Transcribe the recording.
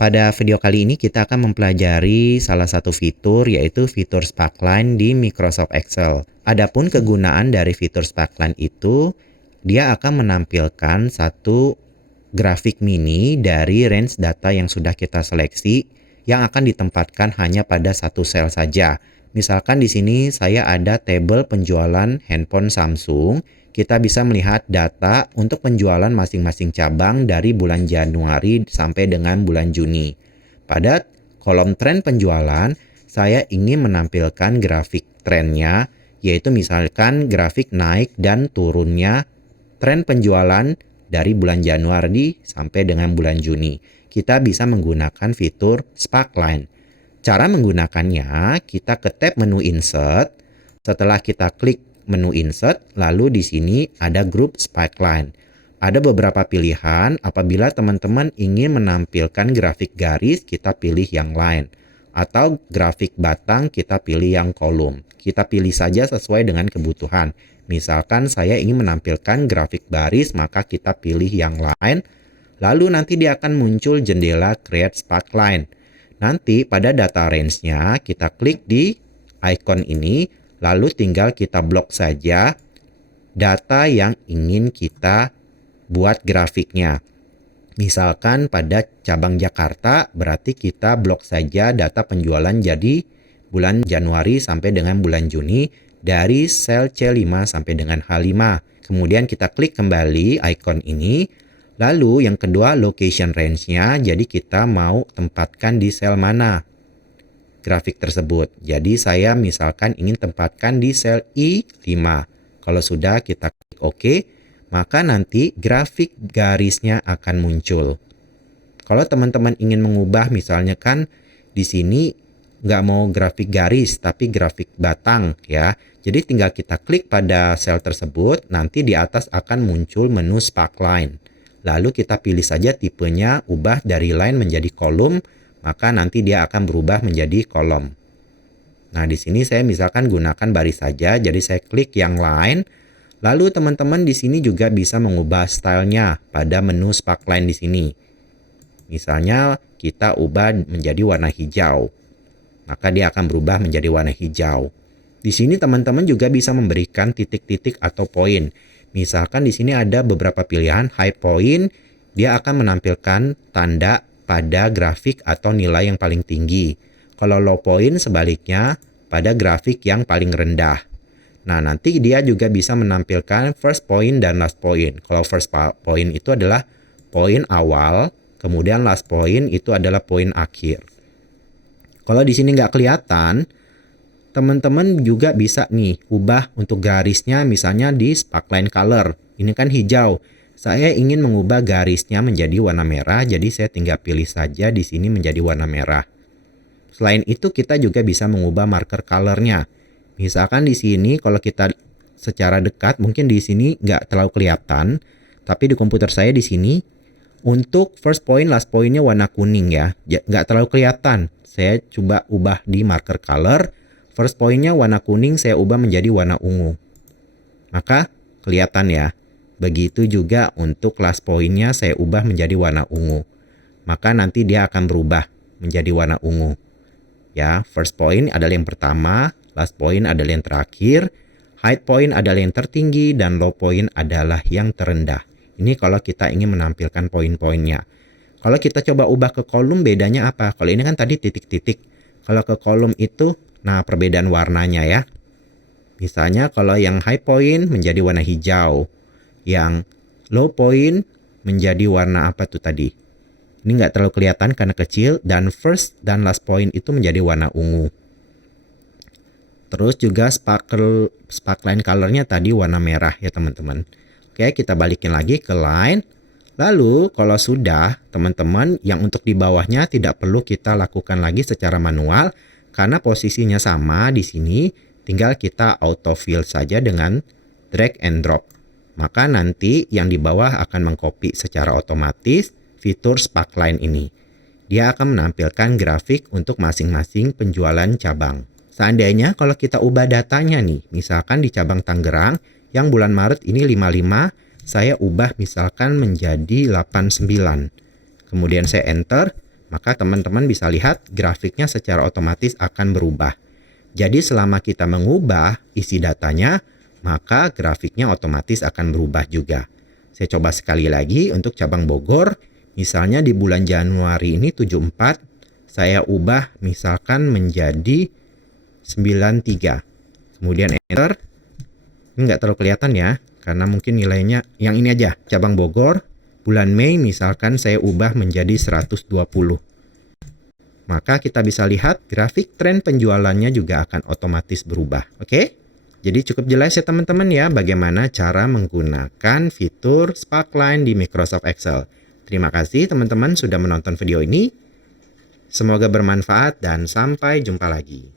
Pada video kali ini kita akan mempelajari salah satu fitur, yaitu fitur Sparkline di Microsoft Excel. Adapun kegunaan dari fitur Sparkline itu, dia akan menampilkan satu grafik mini dari range data yang sudah kita seleksi yang akan ditempatkan hanya pada satu sel saja. Misalkan di sini saya ada tabel penjualan handphone Samsung. Kita bisa melihat data untuk penjualan masing-masing cabang dari bulan Januari sampai dengan bulan Juni. Pada kolom tren penjualan, saya ingin menampilkan grafik trennya, yaitu misalkan grafik naik dan turunnya tren penjualan dari bulan Januari sampai dengan bulan Juni. Kita bisa menggunakan fitur Sparkline. Cara menggunakannya, kita ke tab menu Insert. Setelah kita klik menu Insert, lalu di sini ada grup Sparkline. Ada beberapa pilihan. Apabila teman-teman ingin menampilkan grafik garis, kita pilih yang line. Atau grafik batang, kita pilih yang kolom. Kita pilih saja sesuai dengan kebutuhan. Misalkan saya ingin menampilkan grafik baris, maka kita pilih yang line. Lalu nanti dia akan muncul jendela Create Sparkline. Nanti pada data range-nya kita klik di icon ini, lalu tinggal kita blok saja data yang ingin kita buat grafiknya. Misalkan pada cabang Jakarta, berarti kita blok saja data penjualan jadi bulan Januari sampai dengan bulan Juni dari sel C5 sampai dengan H5. Kemudian kita klik kembali icon ini. Lalu yang kedua location range-nya, jadi kita mau tempatkan di sel mana grafik tersebut. Jadi saya misalkan ingin tempatkan di sel I5. Kalau sudah kita klik OK, maka nanti grafik garisnya akan muncul. Kalau teman-teman ingin mengubah misalnya kan di sini nggak mau grafik garis tapi grafik batang ya. Jadi tinggal kita klik pada sel tersebut, nanti di atas akan muncul menu Sparkline. Lalu kita pilih saja tipenya, ubah dari line menjadi kolom, maka nanti dia akan berubah menjadi kolom. Nah, di sini saya misalkan gunakan baris saja, jadi saya klik yang line. Lalu teman-teman di sini juga bisa mengubah stylenya pada menu Sparkline di sini. Misalnya kita ubah menjadi warna hijau, maka dia akan berubah menjadi warna hijau. Di sini teman-teman juga bisa memberikan titik-titik atau poin. Misalkan di sini ada beberapa pilihan. High point, dia akan menampilkan tanda pada grafik atau nilai yang paling tinggi. Kalau low point sebaliknya pada grafik yang paling rendah. Nah, nanti dia juga bisa menampilkan first point dan last point. Kalau first point itu adalah poin awal, kemudian last point itu adalah poin akhir. Kalau di sini nggak kelihatan, teman-teman juga bisa nih ubah untuk garisnya misalnya di Sparkline Color. Ini kan hijau. Saya ingin mengubah garisnya menjadi warna merah, jadi saya tinggal pilih saja di sini menjadi warna merah. Selain itu kita juga bisa mengubah marker colornya. Misalkan di sini kalau kita secara dekat mungkin di sini nggak terlalu kelihatan, tapi di komputer saya di sini untuk first point, last pointnya warna kuning ya, nggak terlalu kelihatan. Saya coba ubah di marker color. First point-nya warna kuning, saya ubah menjadi warna ungu. Maka kelihatan ya. Begitu juga untuk last point-nya saya ubah menjadi warna ungu. Maka nanti dia akan berubah menjadi warna ungu. Ya, first point adalah yang pertama, last point adalah yang terakhir, high point adalah yang tertinggi, dan low point adalah yang terendah. Ini kalau kita ingin menampilkan poin-poinnya. Kalau kita coba ubah ke kolom, bedanya apa? Kalau ini kan tadi titik-titik. Kalau ke kolom itu, nah perbedaan warnanya ya. Misalnya kalau yang high point menjadi warna hijau. Yang low point menjadi warna apa tuh tadi? Ini nggak terlalu kelihatan karena kecil. Dan first dan last point itu menjadi warna ungu. Terus juga sparkline colornya tadi warna merah ya teman-teman. Oke, kita balikin lagi ke line. Lalu kalau sudah teman-teman yang untuk di bawahnya tidak perlu kita lakukan lagi secara manual. Karena posisinya sama di sini, tinggal kita autofill saja dengan drag and drop. Maka nanti yang di bawah akan mengcopy secara otomatis fitur Sparkline ini. Dia akan menampilkan grafik untuk masing-masing penjualan cabang. Seandainya kalau kita ubah datanya nih, misalkan di cabang Tangerang yang bulan Maret ini 55, saya ubah misalkan menjadi 89. Kemudian saya enter, maka teman-teman bisa lihat grafiknya secara otomatis akan berubah. Jadi selama kita mengubah isi datanya, maka grafiknya otomatis akan berubah juga. Saya coba sekali lagi untuk cabang Bogor. Misalnya di bulan Januari ini 74, saya ubah misalkan menjadi 93. Kemudian enter. Ini nggak terlalu kelihatan ya, karena mungkin nilainya yang ini aja. Cabang Bogor, bulan Mei misalkan saya ubah menjadi 120. Maka kita bisa lihat grafik tren penjualannya juga akan otomatis berubah. Oke? Jadi cukup jelas ya teman-teman ya bagaimana cara menggunakan fitur Sparkline di Microsoft Excel. Terima kasih teman-teman sudah menonton video ini. Semoga bermanfaat dan sampai jumpa lagi.